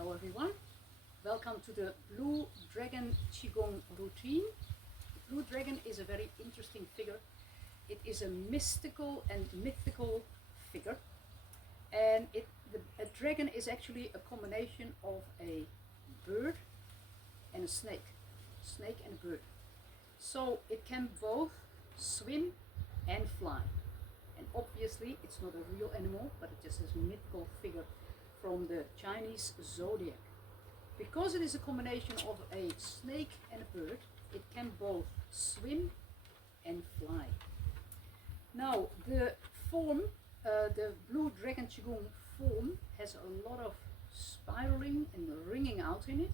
Hello everyone, welcome to the Blue Dragon Qi Gong routine. The Blue Dragon is a very interesting figure. It is a mystical and mythical figure, and a dragon is actually a combination of a bird and a snake and a bird. So it can both swim and fly, and obviously it's not a real animal, but it just is a mythical figure from the Chinese zodiac. Because it is a combination of a snake and a bird, it can both swim and fly. Now the form, the Blue Dragon Qi Gong form, has a lot of spiraling and ringing out in it.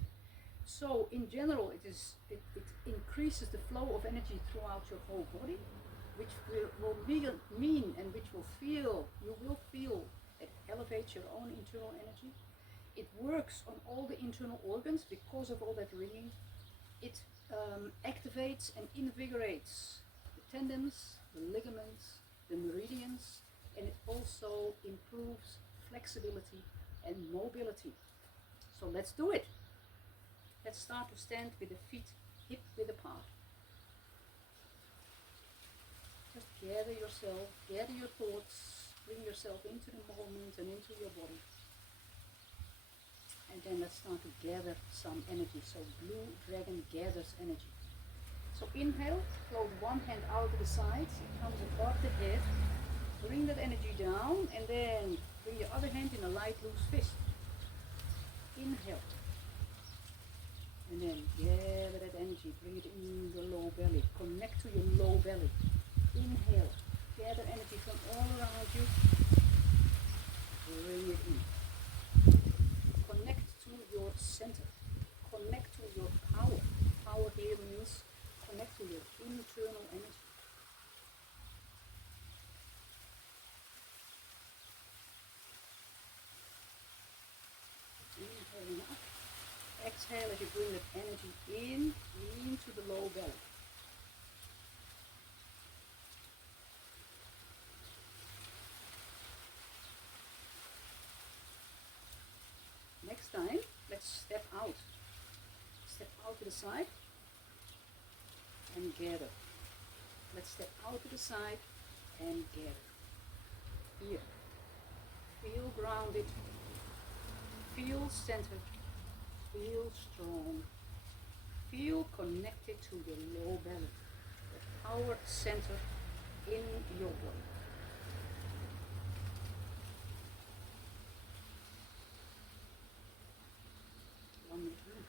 So in general it increases the flow of energy throughout your whole body, which will mean and which you will feel it elevates your own internal energy. It works on all the internal organs because of all that ringing. It activates and invigorates the tendons, the ligaments, the meridians, and it also improves flexibility and mobility. So let's do it. Let's start to stand with the feet hip width apart. Just gather yourself, gather your thoughts, bring yourself into the moment and into your body. And then let's start to gather some energy. So Blue Dragon gathers energy. So inhale, float one hand out to the side, it comes above the head. Bring that energy down and then bring your other hand in a light loose fist. Inhale. And then gather that energy, bring it in the low belly. Connect to your low belly. Inhale, gather energy from all around you. Bring it in. Connect to your center. Connect to your power. Power here means connect to your internal energy. Inhaling up. Exhale as you bring that energy in, into the low belly. Next time, let's step out. Step out to the side and gather. Let's step out to the side and gather. Here. Feel grounded. Feel centered. Feel strong. Feel connected to your low belly, the power center in your body. One more time.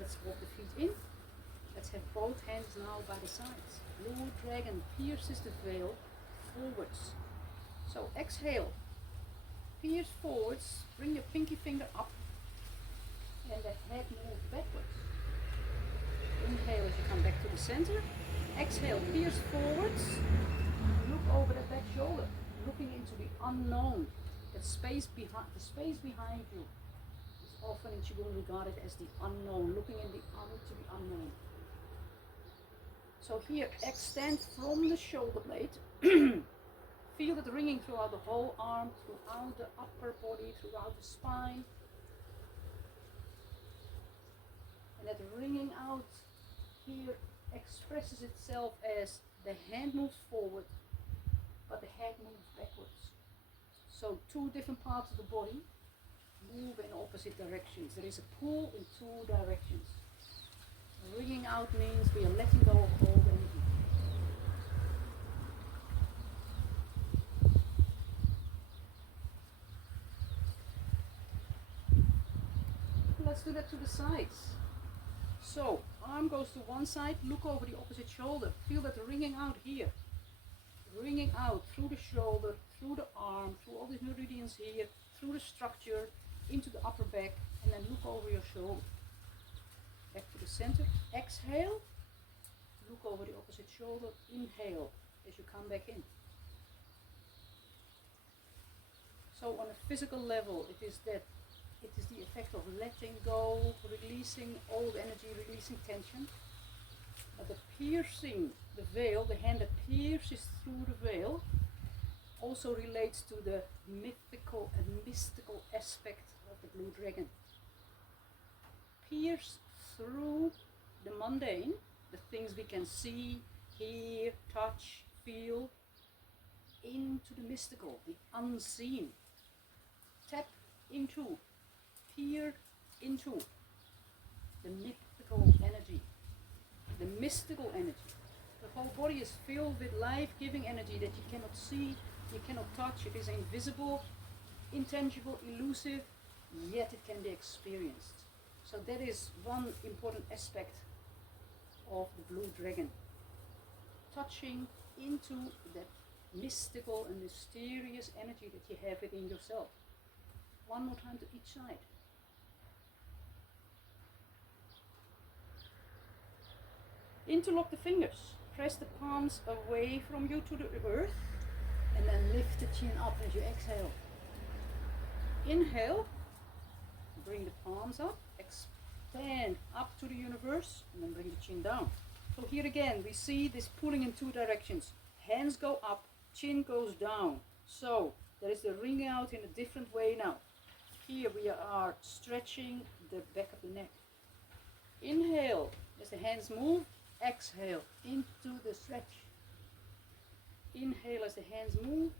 Let's walk the feet in. Let's have both hands now by the sides. Blue Dragon pierces the veil forwards. So exhale. Pierce forwards, bring your pinky finger up and the head moves backwards. Inhale as you come back to the center. Exhale, pierce forwards, look over the back shoulder, looking into the unknown. That space behind, the space behind you is often in Qigong regarded as the unknown, looking into the unknown. So here, extend from the shoulder blade. Feel it ringing throughout the whole arm, throughout the upper body, throughout the spine. And that ringing out here expresses itself as the hand moves forward, but the head moves backwards. So two different parts of the body move in opposite directions. There is a pull in two directions. Ringing out means we are letting go of old energy. Let's do that to the sides. So, arm goes to one side, look over the opposite shoulder. Feel that ringing out here. Ringing out through the shoulder, through the arm, through all these meridians here, through the structure, into the upper back, and then look over your shoulder. Back to the center. Exhale. Look over the opposite shoulder. Inhale as you come back in. So on a physical level, it is the effect of letting go, releasing old energy, releasing tension. But the piercing the veil, the hand that pierces through the veil, also relates to the mythical and mystical aspect of the blue dragon. Pierce through the mundane, the things we can see, hear, touch, feel, into the mystical, the unseen. Tap into, peer into the mythical energy, the mystical energy. The whole body is filled with life-giving energy that you cannot see, you cannot touch. It is invisible, intangible, elusive, yet it can be experienced. So that is one important aspect of the blue dragon. Touching into that mystical and mysterious energy that you have within yourself. One more time to each side. Interlock the fingers. Press the palms away from you to the earth and then lift the chin up as you exhale. Inhale, bring the palms up, expand up to the universe, and then bring the chin down. So here again, we see this pulling in two directions. Hands go up, chin goes down. So there is the ring out in a different way now. Here we are stretching the back of the neck. Inhale, as the hands move, exhale into the stretch. Inhale as the hands move,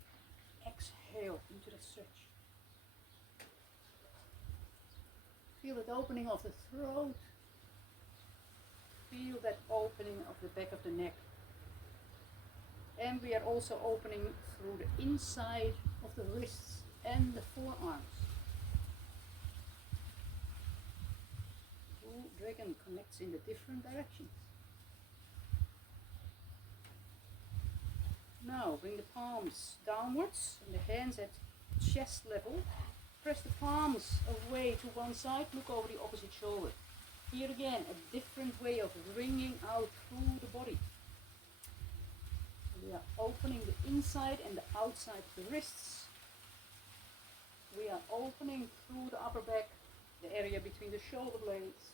exhale into the stretch. Feel that opening of the throat. Feel that opening of the back of the neck. And we are also opening through the inside of the wrists and the forearms. Blue dragon connects in the different directions. Now bring the palms downwards and the hands at chest level. Press the palms away to one side, look over the opposite shoulder. Here again, a different way of wringing out through the body. We are opening the inside and the outside of the wrists. We are opening through the upper back, the area between the shoulder blades,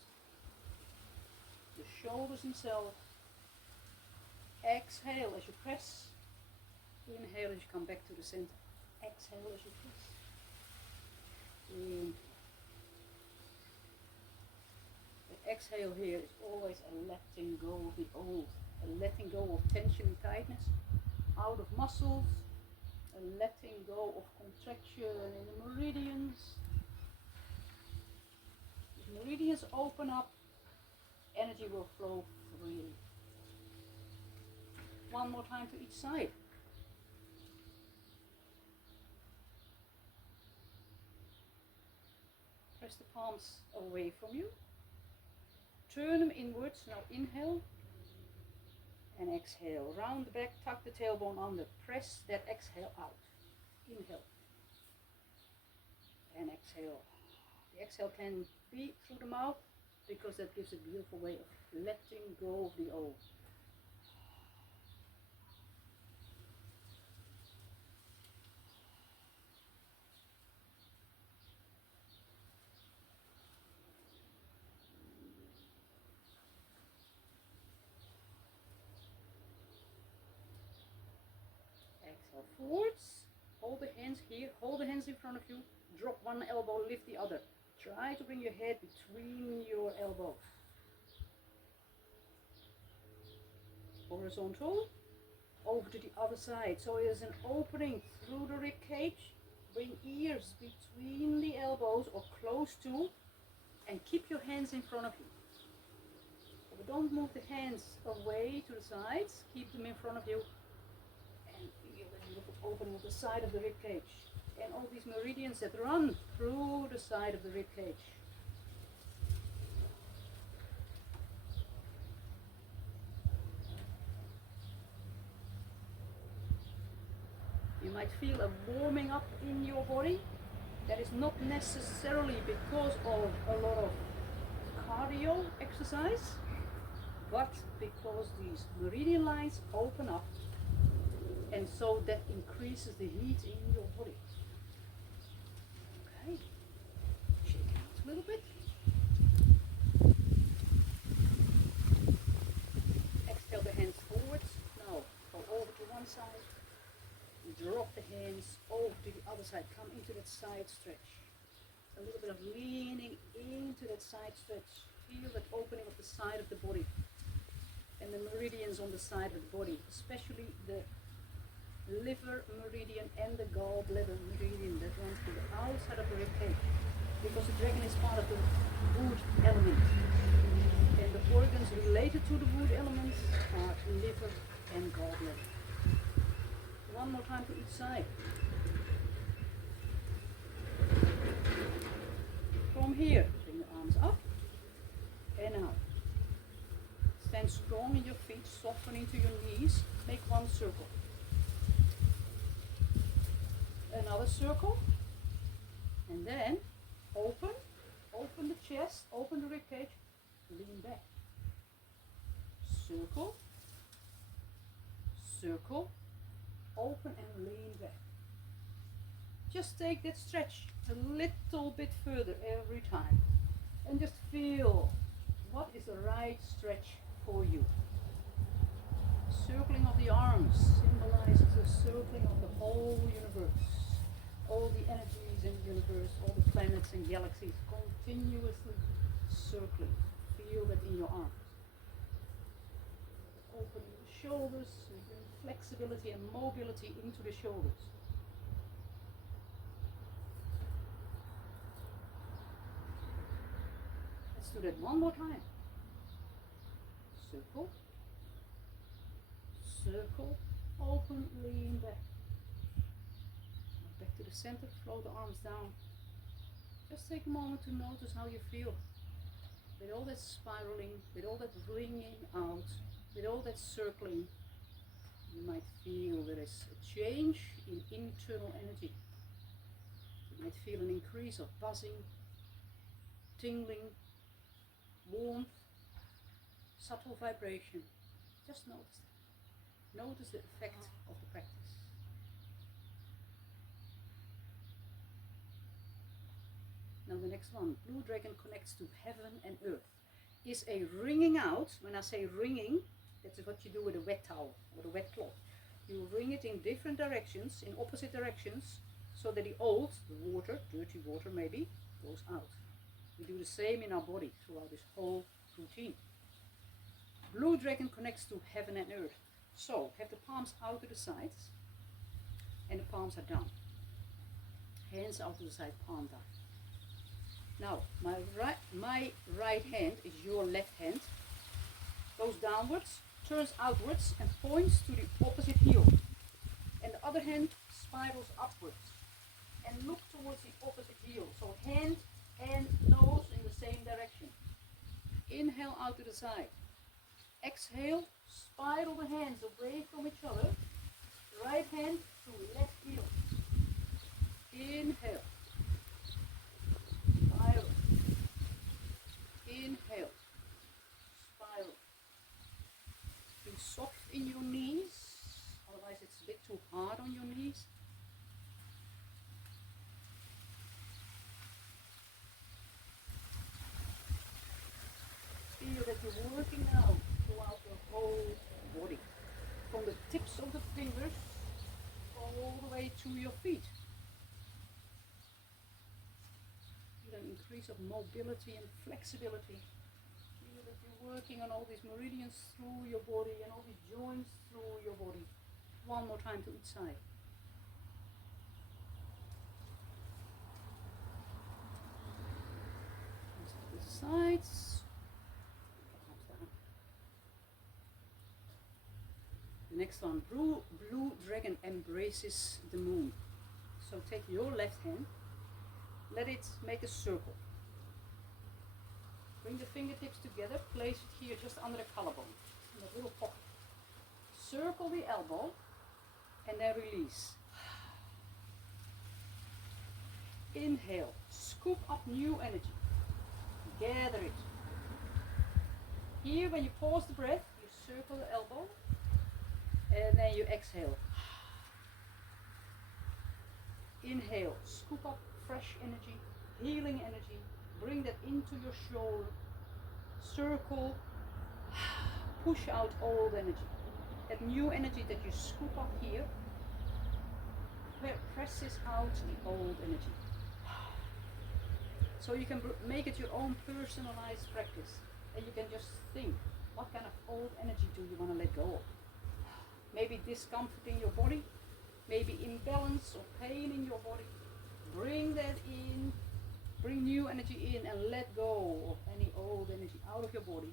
the shoulders themselves. Exhale as you press. Inhale as you come back to the center. Exhale as you press. The exhale here is always a letting go of the old, a letting go of tension and tightness out of muscles, a letting go of contraction in the meridians. If meridians open up, energy will flow freely. One more time to each side. Press the palms away from you. Turn them inwards. Now inhale and exhale. Round the back, tuck the tailbone under. Press that exhale out. Inhale and exhale. The exhale can be through the mouth because that gives a beautiful way of letting go of the old. Exhale forwards, hold the hands here, hold the hands in front of you, drop one elbow, lift the other. Try to bring your head between your elbows. Horizontal, over to the other side. So there's an opening through the rib cage. Bring ears between the elbows or close to, and keep your hands in front of you. But don't move the hands away to the sides, keep them in front of you. And feel the beautiful opening of the side of the rib cage. And all these meridians that run through the side of the rib cage. You might feel a warming up in your body. That is not necessarily because of a lot of cardio exercise, but because these meridian lines open up, and so that increases the heat in your body. Okay, shake out a little bit. Exhale the hands forwards. Now go over to one side. Drop the hands over to the other side. Come into that side stretch. A little bit of leaning into that side stretch. Feel that opening of the side of the body. And the meridians on the side of the body, especially the liver meridian and the gallbladder meridian that runs to the outside of the rib cage. Because the dragon is part of the wood element. And the organs related to the wood elements are liver and gallbladder. One more time to each side. From here, bring your arms up and out. Stand strong in your feet, soften into your knees. Make one circle. Another circle. And then open the chest, open the rib cage, lean back. Circle, circle, open and lean back. Just take that stretch a little bit further every time. And just feel what is the right stretch for you. Circling of the arms symbolizes the circling of the whole universe. All the energies in the universe, all the planets and galaxies continuously circling. Feel that in your arms. Opening the shoulders, bring flexibility and mobility into the shoulders. Let's do that one more time. Circle, circle, open, lean back. Back to the center, flow the arms down. Just take a moment to notice how you feel. With all that spiraling, with all that wringing out, with all that circling, you might feel there is a change in internal energy. You might feel an increase of buzzing, tingling, warmth, subtle vibration. Just notice that. Notice the effect of the practice. Now the next one, Blue Dragon connects to heaven and earth. Is a wringing out. When I say wringing, that's what you do with a wet towel or a wet cloth. You wring it in different directions, in opposite directions, so that the old, the water, dirty water maybe, goes out. We do the same in our body throughout this whole routine. Blue Dragon connects to heaven and earth. So, have the palms out to the sides, and the palms are down. Hands out to the side, palm down. Now, my right hand is your left hand. Goes downwards, turns outwards, and points to the opposite heel. And the other hand spirals upwards. And look towards the opposite heel. So hand and nose in the same direction. Inhale out to the side. Exhale, spiral the hands away from each other. Right hand to left heel. Inhale. Spiral. Inhale. Spiral. Be soft in your knees, otherwise it's a bit too hard on your knees. Feel that you're working out throughout your whole body, from the tips of the fingers all the way to your feet. Feel an increase of mobility and flexibility. Feel that you're working on all these meridians through your body and all these joints through your body. One more time to each side. To the sides. The next one, Blue Dragon embraces the moon. So take your left hand, let it make a circle. Bring the fingertips together, place it here just under the collarbone, in that little pocket. Circle the elbow and then release. Inhale, scoop up new energy. Gather it. Here when you pause the breath, you circle the elbow and then you exhale. Inhale, scoop up fresh energy, healing energy. Bring that into your shoulder. Circle, push out old energy. That new energy that you scoop up here, presses out the old energy. So you can make it your own personalized practice, and you can just think, what kind of old energy do you want to let go of? Maybe discomfort in your body, maybe imbalance or pain in your body. Bring that in, bring new energy in, and let go of any old energy out of your body.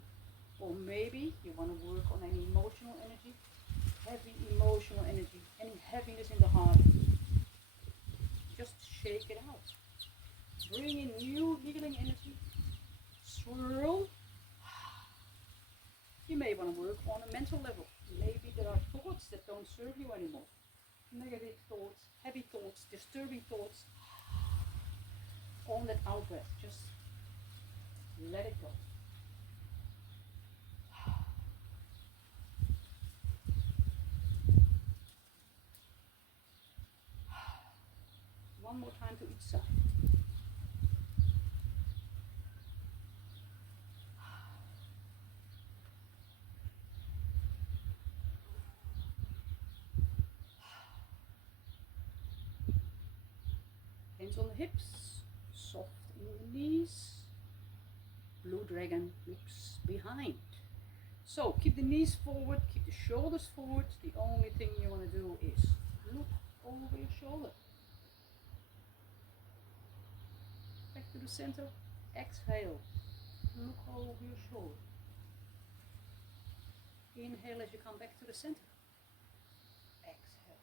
Or maybe you want to work on any emotional energy, heavy emotional energy, any heaviness in the heart. Just shake it out. Bring in new healing energy. Swirl. You may want to work on a mental level. Maybe there are thoughts that don't serve you anymore. Negative thoughts, heavy thoughts, disturbing thoughts. On that out breath, just let it go. One more time to each side. Hands on the hips, soft in the knees. Blue dragon looks behind. So keep the knees forward, keep the shoulders forward. The only thing you want to do is look over your shoulder. Back to the center. Exhale. Look over your shoulder. Inhale as you come back to the center. Exhale.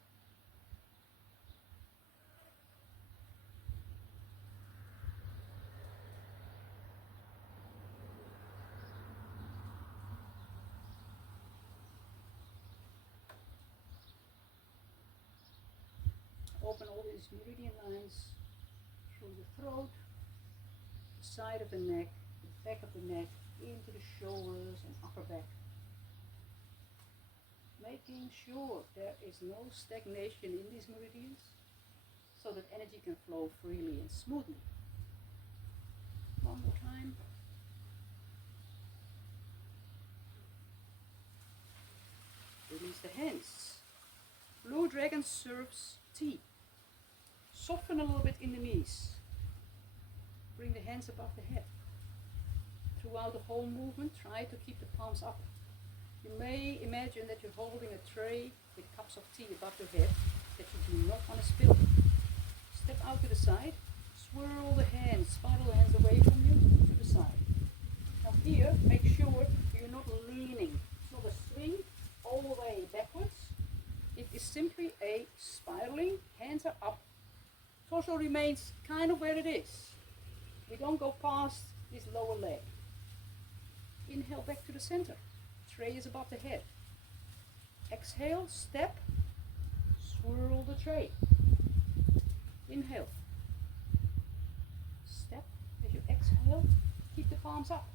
Open all these meridian lines through the throat, the side of the neck, the back of the neck, into the shoulders and upper back. Making sure there is no stagnation in these meridians so that energy can flow freely and smoothly. One more time. Release the hands. Blue dragon serves tea. Soften a little bit in the knees. Bring the hands above the head. Throughout the whole movement, try to keep the palms up. You may imagine that you're holding a tray with cups of tea above your head that you do not want to spill. Step out to the side, swirl the hands, spiral the hands away from you to the side. Now here, make sure you're not leaning. It's not a swing all the way backwards. It is simply a spiraling, hands are up. Torso remains kind of where it is. We don't go past this lower leg. Inhale back to the center. Tray is above the head. Exhale, step, swirl the tray. Inhale. Step. As you exhale, keep the palms up.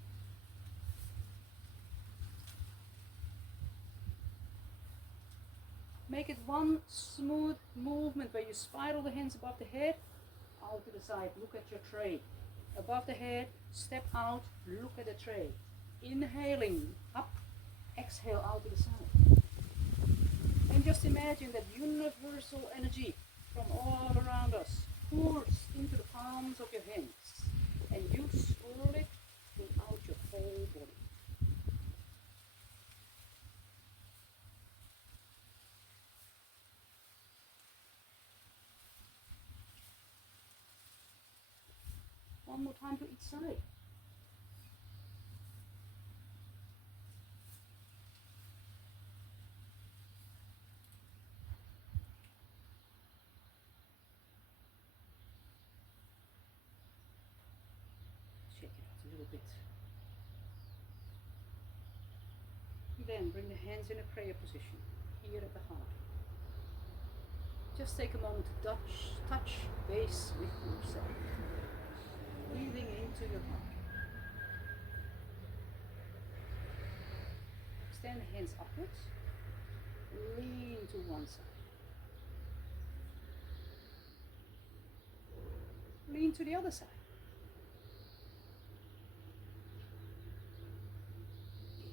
Make it one smooth movement where you spiral the hands above the head, out to the side, look at your tray. Above the head, step out, look at the tray. Inhaling, up, exhale out to the side. And just imagine that universal energy from all around us pours into the palms of your hands. And you swirl it throughout your whole body. One more time to each side. Shake it out a little bit. Then bring the hands in a prayer position, here at the heart. Just take a moment to touch base with yourself. Breathing into your heart. Extend the hands upwards. Lean to one side. Lean to the other side.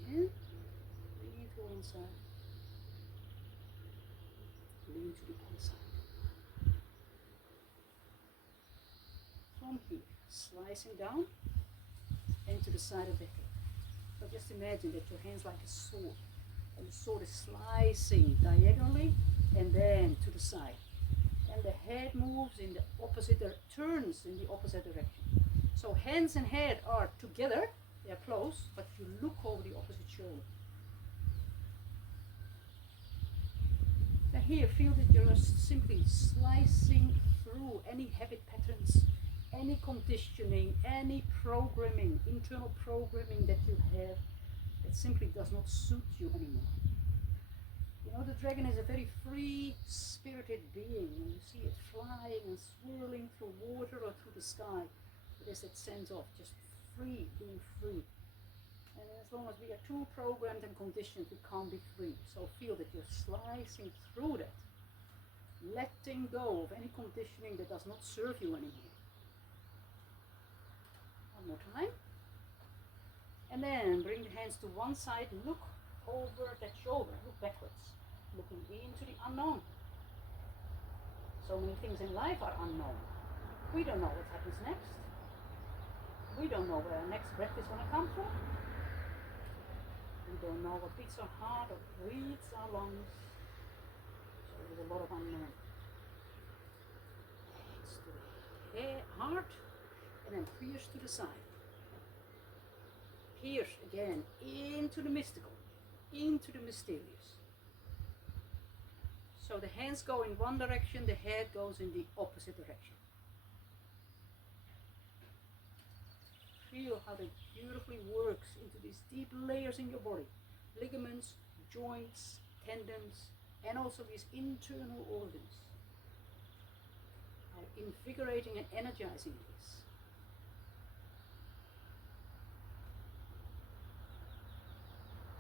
Again. Lean to one side. Lean to the other side. from here, slicing down and to the side of the head. So just imagine that your hand's like a sword, and the sword is slicing diagonally and then to the side. And the head moves in the opposite, turns in the opposite direction. So hands and head are together, they are close, but you look over the opposite shoulder. Now here, feel that you're simply slicing through any habit patterns, any conditioning, any programming, internal programming that you have that simply does not suit you anymore. You know, the dragon is a very free spirited being, and you see it flying and swirling through water or through the sky. It is that sense of just free, being free. And as long as we are too programmed and conditioned, we can't be free. So feel that you're slicing through that, letting go of any conditioning that does not serve you anymore. One more time. And then bring the hands to one side, look over that shoulder, look backwards, looking into the unknown. So many things in life are unknown. We don't know what happens next. We don't know where our next breath is going to come from. We don't know what beats our heart or breathes our lungs. So there's a lot of unknown. Hands to the heart, and then pierce to the side. Pierce again into the mystical, into the mysterious. So the hands go in one direction, the head goes in the opposite direction. Feel how it beautifully works into these deep layers in your body. Ligaments, joints, tendons, and also these internal organs. How invigorating and energizing it is.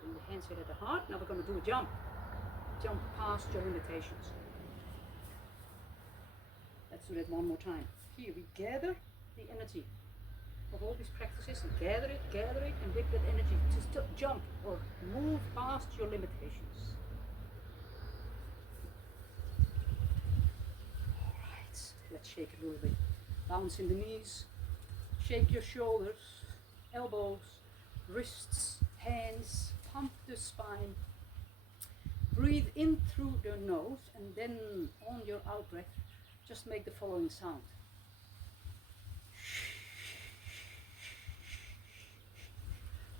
Bring the hands here at the heart. Now we're going to do a jump. Jump past your limitations. Let's do that one more time. Here we gather the energy of all these practices and gather it, and with that energy just jump or move past your limitations. Alright, let's shake it a little bit. Bounce in the knees, shake your shoulders, elbows, wrists, hands, pump the spine. Breathe in through the nose, and then on your out breath, just make the following sound.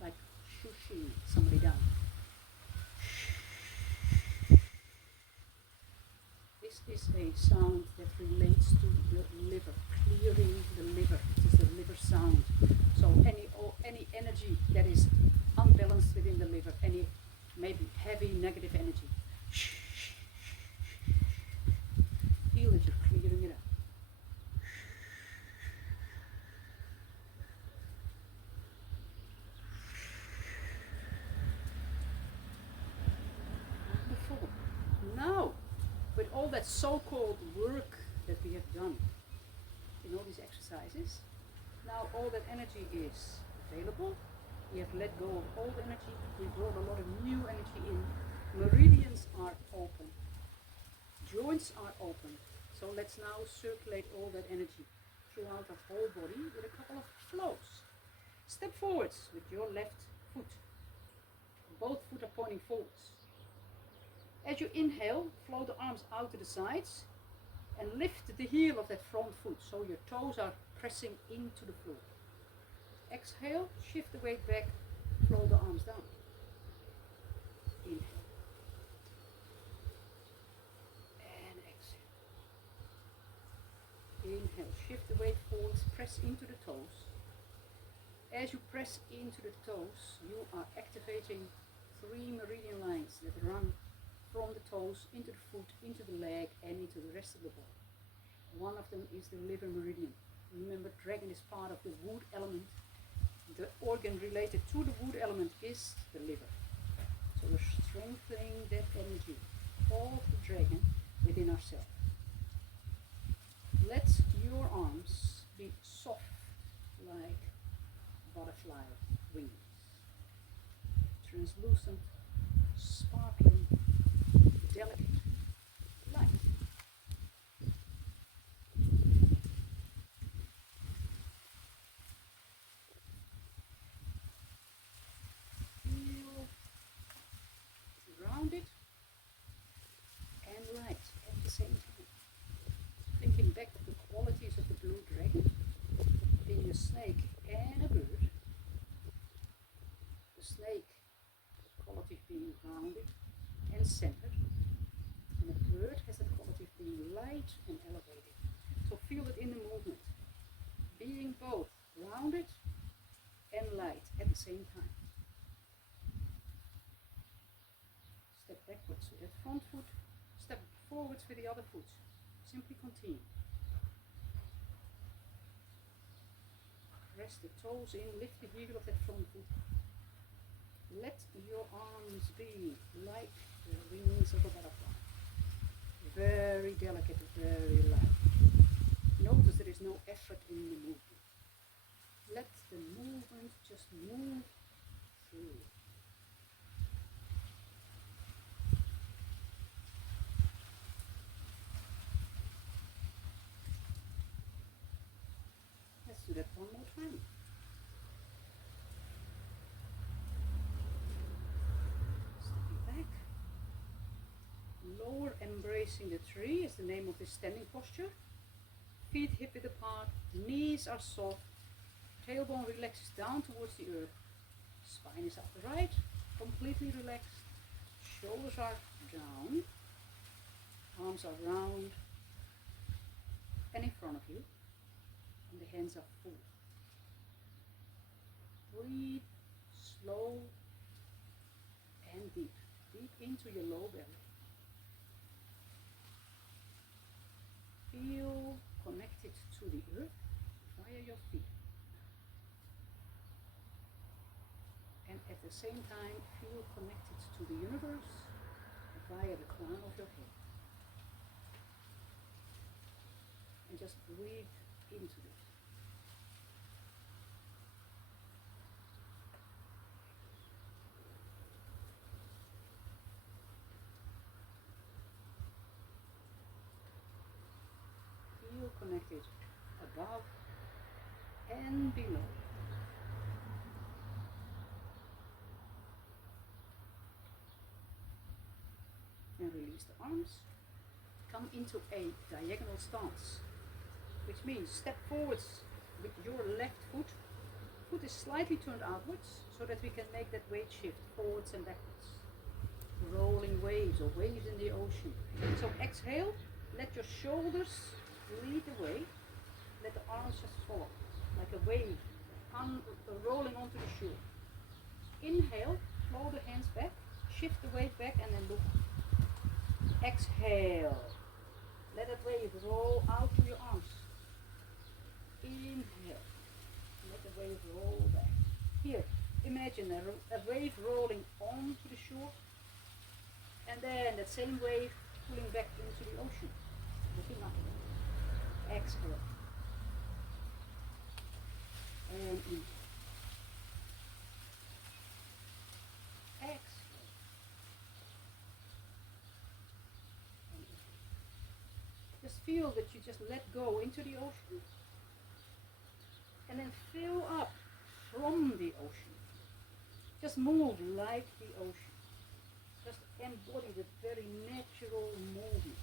Like pushing somebody down. This is a sound that relates to the liver, clearing the liver. It is the liver sound. So any energy that is unbalanced within the liver, any maybe heavy negative energy, feel that you're clearing it out. Wonderful. Now, with all that so-called work that we have done in all these exercises, now all that energy is available. We have let go of old energy. We brought a lot of new energy in. Meridians are open. Joints are open. So let's now circulate all that energy throughout the whole body with a couple of flows. Step forwards with your left foot. Both feet are pointing forwards. As you inhale, flow the arms out to the sides and lift the heel of that front foot so your toes are pressing into the floor. Exhale, shift the weight back, flow the arms down. Inhale. And exhale. Inhale, shift the weight forwards, press into the toes. As you press into the toes, you are activating 3 meridian lines that run from the toes into the foot, into the leg, and into the rest of the body. One of them is the liver meridian. Remember, dragon is part of the wood element. The organ related to the wood element is the liver. So we're strengthening that energy of the dragon within ourselves. Let your arms be soft like butterfly wings. Translucent, sparkling, delicate, light. the same time. Step backwards with that front foot, step forwards with the other foot. Simply continue. Press the toes in, lift the heel of that front foot. Let your arms be like the wings of a butterfly. Very delicate, very light. Notice there is no effort in the movement. Let the movement just move through. Let's do that one more time. Stepping back. Lower embracing the tree is the name of this standing posture. Feet hip width apart, knees are soft, tailbone relaxes down towards the earth, spine is upright, completely relaxed, shoulders are down, arms are round and in front of you, and the hands are full. Breathe slow and deep, deep into your low belly. Feel connected to the earth via your feet. And at the same time, feel connected to the universe via the crown of your head. And just breathe into this. Feel connected above and below. And release the arms. Come into a diagonal stance, which means step forwards with your left foot. Foot is slightly turned outwards so that we can make that weight shift forwards and backwards. Rolling waves or waves in the ocean. So exhale, let your shoulders lead the way. Let the arms just follow like a wave rolling onto the shore. Inhale, flow the hands back, shift the weight back and then look. Exhale, let that wave roll out through your arms. Inhale, let the wave roll back. Here, imagine a wave rolling onto the shore and then that same wave pulling back into the ocean. Looking up. Exhale. And in. Exhale. And in. Just feel that you just let go into the ocean and then fill up from the ocean. Just move like the ocean. Just embody the very natural movement.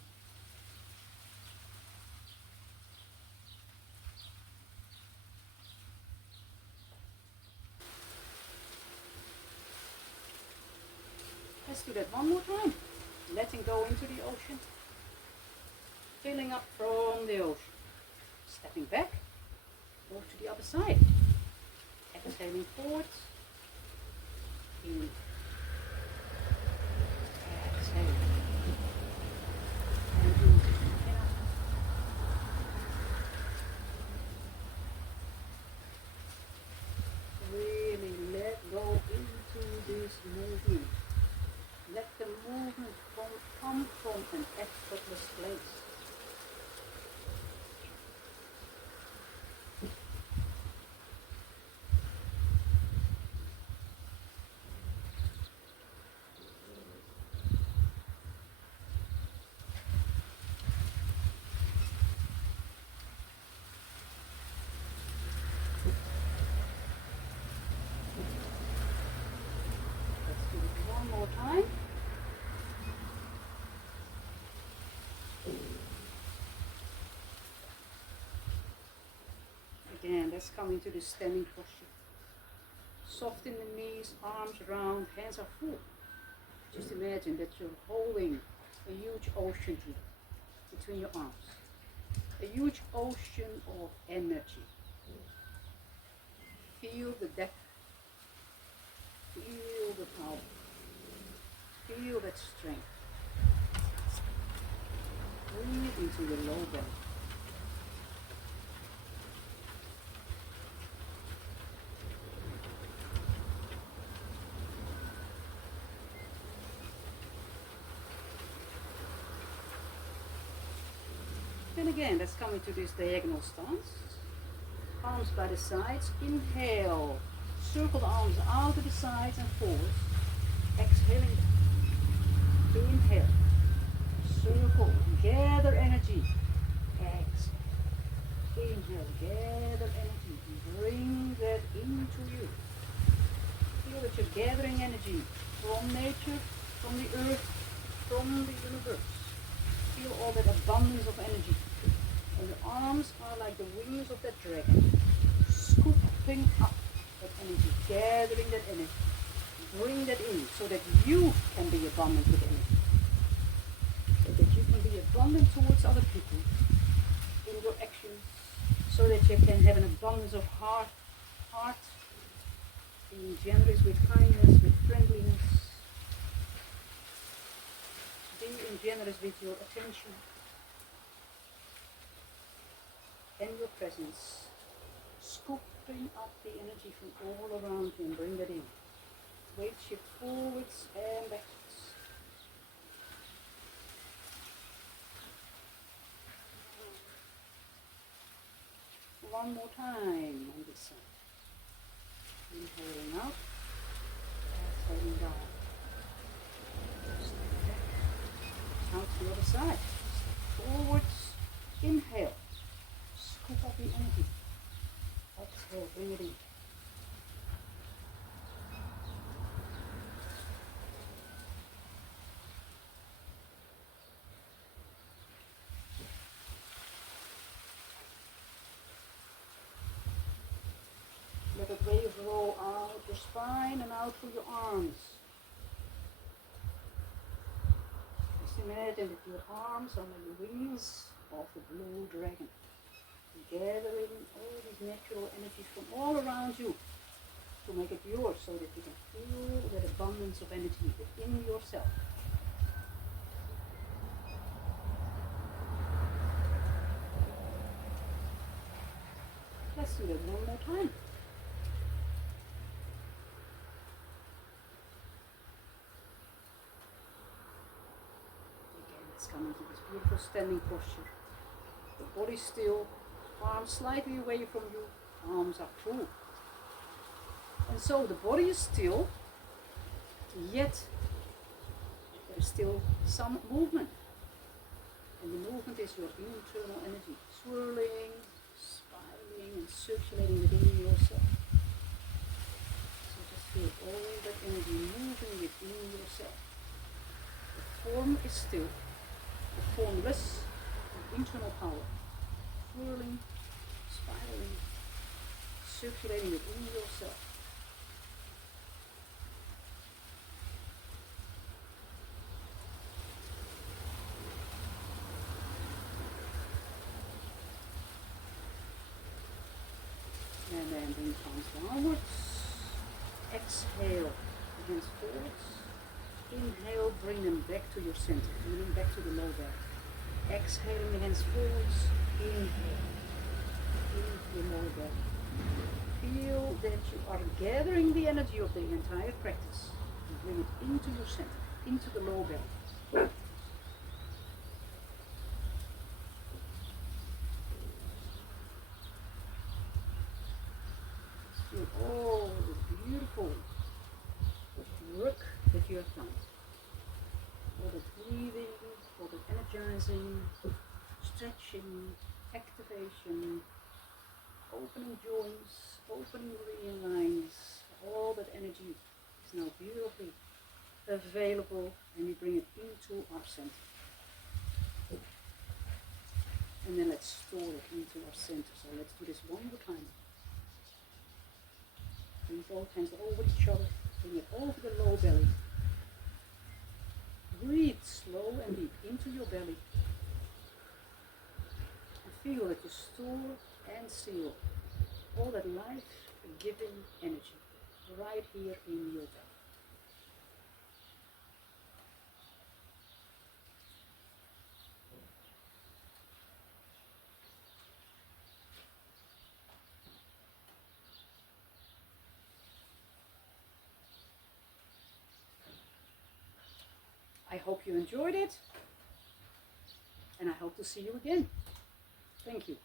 Let's do that one more time. Letting go into the ocean. Filling up from the ocean. Stepping back. Go to the other side. Exhaling forwards. In. Exhale. And in. And out. Really let go into this movement. Let the movement come from an effortless place. Let's do it one more time. Again, let's come into the standing posture. Soften the knees, arms round, hands are full. Just imagine that you're holding a huge ocean here between your arms. A huge ocean of energy. Feel the depth Feel the power. Feel that strength. Breathe into your low belly. And again, let's come into this diagonal stance. Arms by the sides. Inhale. Circle the arms out to the sides and forwards. Exhaling. Inhale. Circle. Gather energy. Exhale. Inhale. Gather energy. Bring that into you. Feel that you're gathering energy from nature, from the earth, from the universe. Feel all that abundance of energy. And your arms are like the wings of that dragon, scooping up that energy, gathering that energy. Bring that in so that you can be abundant with energy. So that you can be abundant towards other people in your actions. So that you can have an abundance of heart, being generous with kindness, with friendliness. Being generous with your attention and your presence, scooping up the energy from all around you and bring that in. Weight shift forwards and backwards. One more time on this side. Inhaling out, exhaling down. Step back, out to the other side. Step forwards, inhale. Scoop up the energy. Exhale, bring it in. Let that wave roll out your spine and out through your arms. Just imagine that your arms are like the wings of the blue dragon, gathering all this natural energy from all around you to make it yours so that you can feel that abundance of energy within yourself. Let's do that one more time. Again, let's come into this beautiful standing posture. The body still, arms slightly away from you, arms are full. And so the body is still, yet there is still some movement. And the movement is your internal energy, swirling, spiraling and circulating within yourself. So just feel all that energy moving within yourself. The form is still, the formless, the internal power, swirling, spiraling, circulating within yourself. And then bring palms downwards. Exhale, hands forwards. Inhale, bring them back to your center, bring them back to the low back. Exhaling the hands forwards. Inhale, into your lower back. Feel that you are gathering the energy of the entire practice and bring it into your center, into the low back. Feel all the beautiful work that you have done. All the breathing, all the energizing, stretching, activation, opening joints, opening meridian lines. All that energy is now beautifully available, and we bring it into our center. And then let's store it into our center. So let's do this one more time. Bring both hands over each other, bring it over the low belly. Breathe slow and deep into your belly. And feel that you store and seal all that life-giving energy right here in your belly. I hope you enjoyed it, and I hope to see you again. Thank you.